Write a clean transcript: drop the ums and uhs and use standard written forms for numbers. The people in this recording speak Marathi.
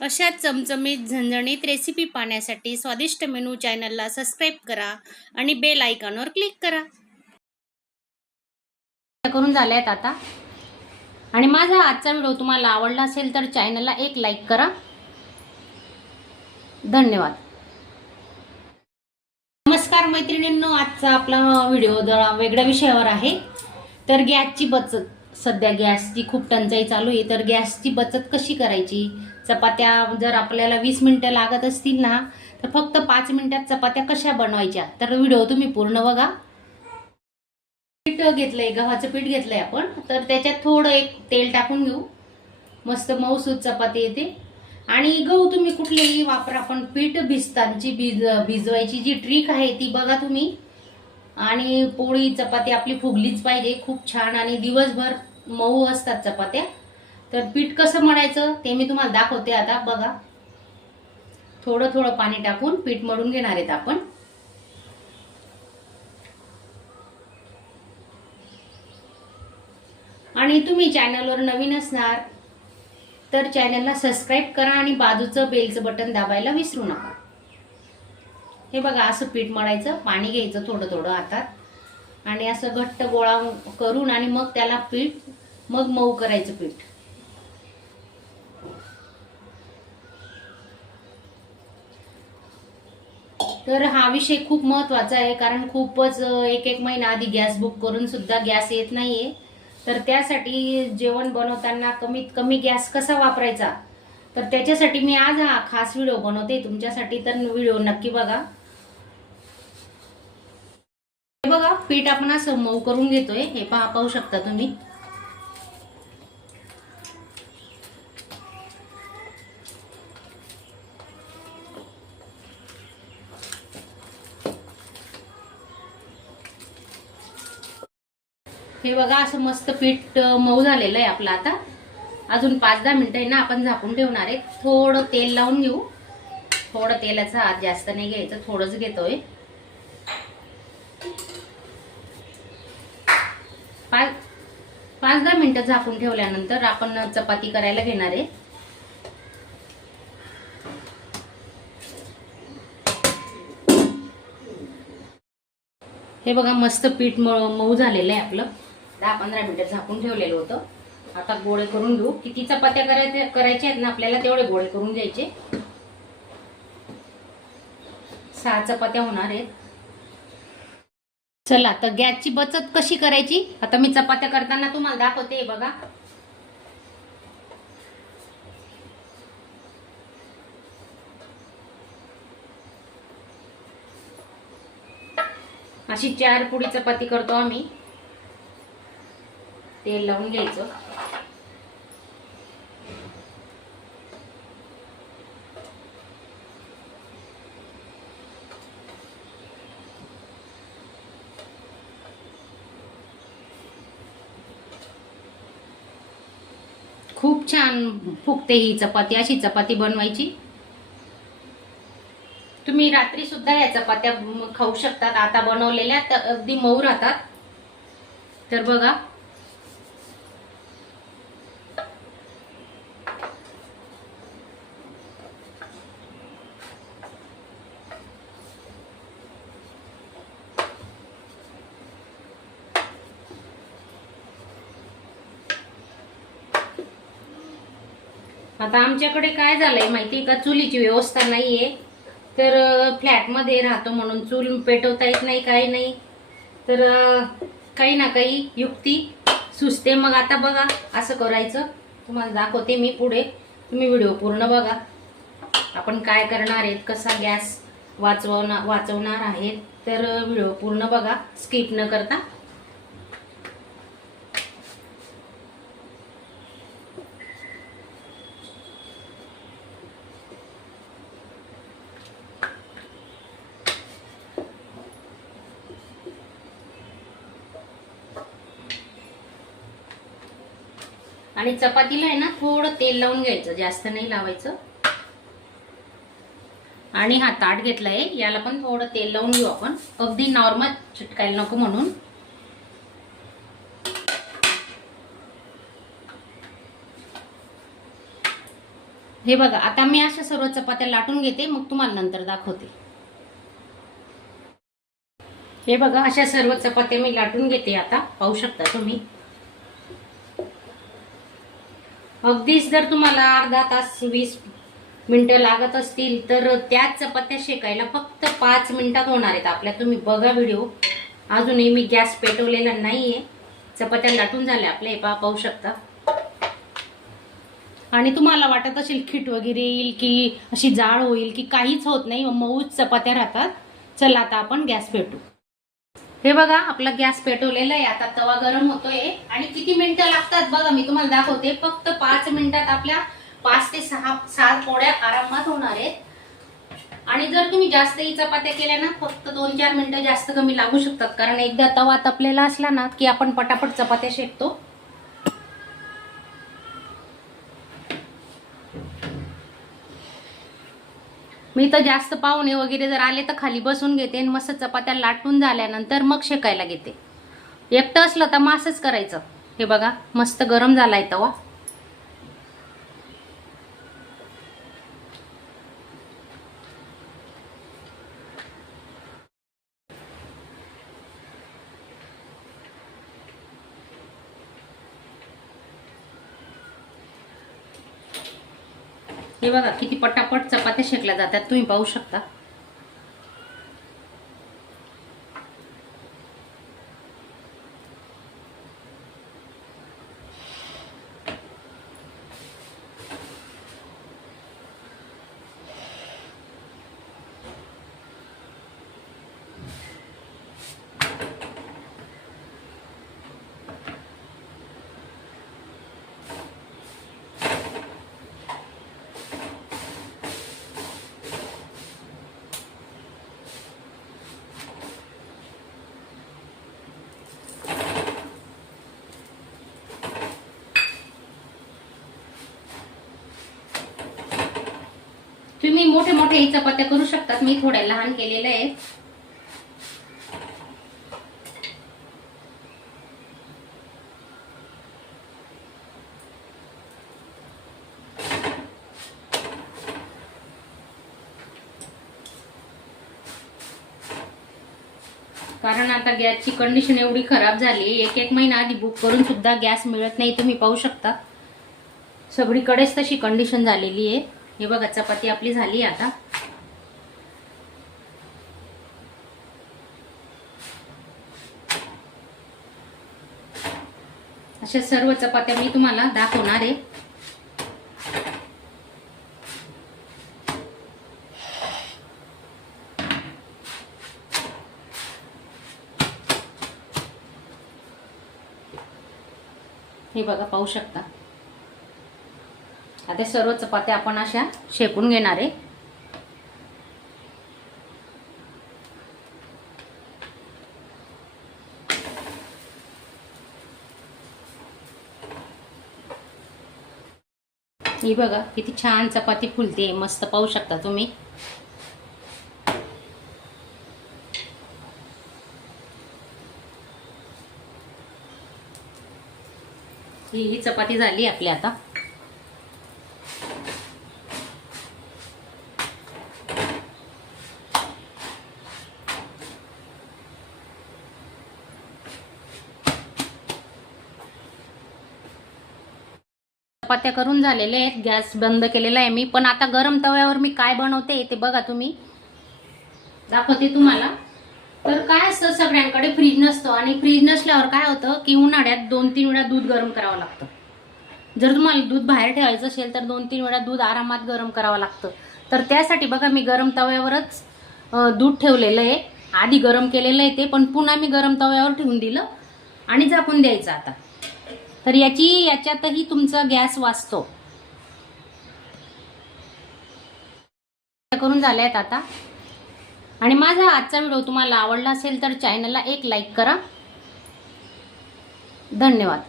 अशा चमचमीत झणझणीत रेसिपी पाहण्यासाठी स्वादिष्ट मेनू चॅनलला सबस्क्राईब करा आणि बेल आयकॉनवर क्लिक करा. करून झाल्यात आता. आणि माझा आजचा व्हिडिओ तुम्हाला आवडला असेल तर चॅनलला एक लाईक करा. धन्यवाद. नमस्कार मैत्रिणींनो, आजचा आपला व्हिडिओ जरा वेगळ्या विषयावर आहे. तर गॅसची बचत. सध्या गॅसची खूप टंचाई चालू आहे, तर गॅसची बचत कशी करायची. चपात्या जर आपल्याला 20 मिनिटं लागत असतील ना, तर फक्त 5 मिनिटात चपात्या कशा बनवायच्या, तर व्हिडिओ तुम्ही पूर्ण बघा. पीठ घेतलंय, गव्हाचं पीठ घेतलंय आपण. तर त्याच्यात थोडं एक तेल टाकून घेऊ. मस्त मऊसूत चपाती येते. आणि गहू तुम्ही कुठलेही वापरा, पण पीठ भिजवायची जी ट्रिक आहे ती बघा तुम्ही. आणि पोळी चपाती आपली फुगलीच पाहिजे खूप छान, आणि दिवसभर मऊ असतात चपात्या. तर पीठ कसं मळायचं ते मी तुम्हाला दाखवते आता बघा. थोडं थोडं पाणी टाकून पीठ मळून घेणार आहेत आपण. आणि तुम्ही चॅनलवर नवीन असणार तर चॅनलला सबस्क्राईब करा आणि बाजूचं बेलचं बटन दाबायला विसरू नका. हे बघा, असं पीठ मळायचं. पाणी घ्यायचं थोडं थोडं हातात आणि असं घट्ट गोळा करून, आणि मग त्याला पीठ मग मऊ करायचं पीठ. तर हा विषय खूप महत्त्वाचा आहे, कारण खूपच एक महिना आधी गॅस बुक करून सुद्धा गॅस येत नाहीये. तर त्यासाठी जेवण बनवताना कमीत कमी गॅस कसा वापरायचा, तर त्याच्यासाठी मी आज हा खास व्हिडिओ बनवते तुमच्यासाठी. तर व्हिडिओ नक्की बघा. हे बघा, पीठ आपण असं मऊ करून घेतोय. हे पाहू शकता तुम्ही. हे बघा, असं मस्त पीठ मऊ झालेलं आहे आपलं. आता अजून 5-10 मिनिटं आहे ना, आपण झाकून ठेवणार आहे. थोडं तेल लावून घेऊ. थोडं तेलाचा हात जास्त नाही घ्यायचं, थोडंच घेतोय. 5-10 मिनिटं झाकून ठेवल्यानंतर आपण चपाती करायला घेणार आहे. हे बघा, मस्त पीठ मऊ झालेलं आहे आपलं. 10-15 मिनिटं झाकून ठेवलेलं होतं. आता गोळे करून घेऊ. किती चपात्या करायच्या आहेत ना आपल्याला, तेवढे गोळे करून घ्यायचे. 6 चपात्या होणार आहेत. चला, तर गॅसची बचत कशी करायची आता मी चपात्या करताना तुम्हाला दाखवते. बघा, अशी 4 पुडी चपाती करतो आम्ही. तेल लावून घ्यायचं. खूप छान फुगते ही चपाती. अशी चपाती बनवायची. तुम्ही रात्री सुद्धा या चपात्या खाऊ शकतात. आता बनवलेल्या तर अगदी मऊ राहतात. तर बघा, आता आमच्याकडे काय झालंय माहिती का, चुलीची व्यवस्था नाहीये. तर फ्लॅटमध्ये राहतो म्हणून चूल पेटवता येत नाही, काही नाही. तर काही ना काही युक्ती सुचते. मग आता बघा, असं करायचं. तुम्हाला दाखवते मी पुढे. तुम्ही व्हिडिओ पूर्ण बघा. आपण काय करणार आहेत, कसा गॅस वाचवणार आहेत, तर व्हिडिओ पूर्ण बघा, स्किप न करता. आणि चपातीला आहे ना, थोडं तेल लावून घ्यायचं, जास्त नाही लावायचं. आणि हा ताट घेतलाय, याला पण थोडं तेल लावून घेऊ आपण. अगदी नॉर्मल, चिटकायला नको म्हणून. हे बघा, आता मी अशा सर्व चपात्या लाटून घेते, मग तुम्हाला नंतर दाखवते. हे बघा, अशा सर्व चपात्या मी लाटून घेते. आता पाहू शकता तुम्ही. अगदीच जर तुम्हाला अर्धा तास 20 मिनिटं लागत असतील तर त्याच चपात्या शेकायला फक्त 5 मिनिटात होणार आहेत आपल्या. तुम्ही बघा व्हिडिओ. अजूनही मी गॅस पेटवलेला नाहीये. चपात्या लाटून झाल्या आपल्या. हे पाहू शकता. आणि तुम्हाला वाटत असेल खीट वगैरे येईल की अशी जाळ होईल की काहीच होत नाही, मऊच चपात्या राहतात. चला आता आपण गॅस पेटू. हे बघा, आपला गॅस पेटवलेला आहे. आता तवा गरम होतोय आणि किती मिनिटं लागतात बघा, मी तुम्हाला दाखवते. फक्त 5 मिनिटात आपल्या 5 ते 6 पोळ्या आरामात होणार आहेत. आणि जर तुम्ही जास्तही चपात्या केल्या ना, फक्त 2-4 मिनिटं जास्त कमी लागू शकतात. कारण एकदा तवा तापलेला असला ना की आपण पटापट चपात्या शेकतो. मी तर जास्त पाहुणे वगैरे जर आले तर खाली बसून घेते आणि मस्त चपात्या लाटून झाल्यानंतर मग शेकायला घेते. एकटं असलं तर मग असंच करायचं. हे बघा, मस्त गरम झालाय तवा. हे बघा, किती पटापट चपात्या शेकल्या जातात. तुम्ही पाहू शकता. तुम्ही मोठे मोठे चपात्या करू शकतात. मी थोड्या लहान केलेल्या आहेत. कारण आता गॅसची कंडिशन एवढी खराब झाली. एक महिना आधी बुक करून सुद्धा गॅस मिळत नाही. तुम्ही पाहू शकता. सगळीकडेच तशी कंडिशन झालेली आहे. हे बघा, चपाती आपली झाली आता. अशा सर्व चपात्या मी तुम्हाला दाखवणार आहे. हे बघा, पाहू शकता. आता सर्व चपात्या आपण अशा शेकून घेणार आहे. ही बघा, किती छान चपाती फुलते. मस्त पाहू शकता तुम्ही. ही चपाती झाली आपली आता. चपात्या करून झालेले आहेत. गॅस बंद केलेला आहे मी. पण आता गरम तव्यावर मी काय बनवते ते बघा तुम्ही. दाखवते तुम्हाला. तर काय असतं, सगळ्यांकडे फ्रीज नसतं आणि फ्रीज नसल्यावर काय होतं की उन्हाळ्यात 2-3 वेळा दूध गरम करावं लागतं. जर तुम्हाला दूध बाहेर ठेवायचं असेल तर 2-3 वेळा दूध आरामात गरम करावं लागतं. तर त्यासाठी बघा, मी गरम तव्यावरच दूध ठेवलेलं आहे. आधी गरम केलेलं आहे ते, पण पुन्हा मी गरम तव्यावर ठेवून दिलं आणि झाकून द्यायचं आता. तर याच्यातही तुमचा गॅस वाचतो. करून झाले आहेत आता. आणि माझा आजचा व्हिडिओ तुम्हाला आवडला असेल तर चॅनलला एक लाईक करा. धन्यवाद.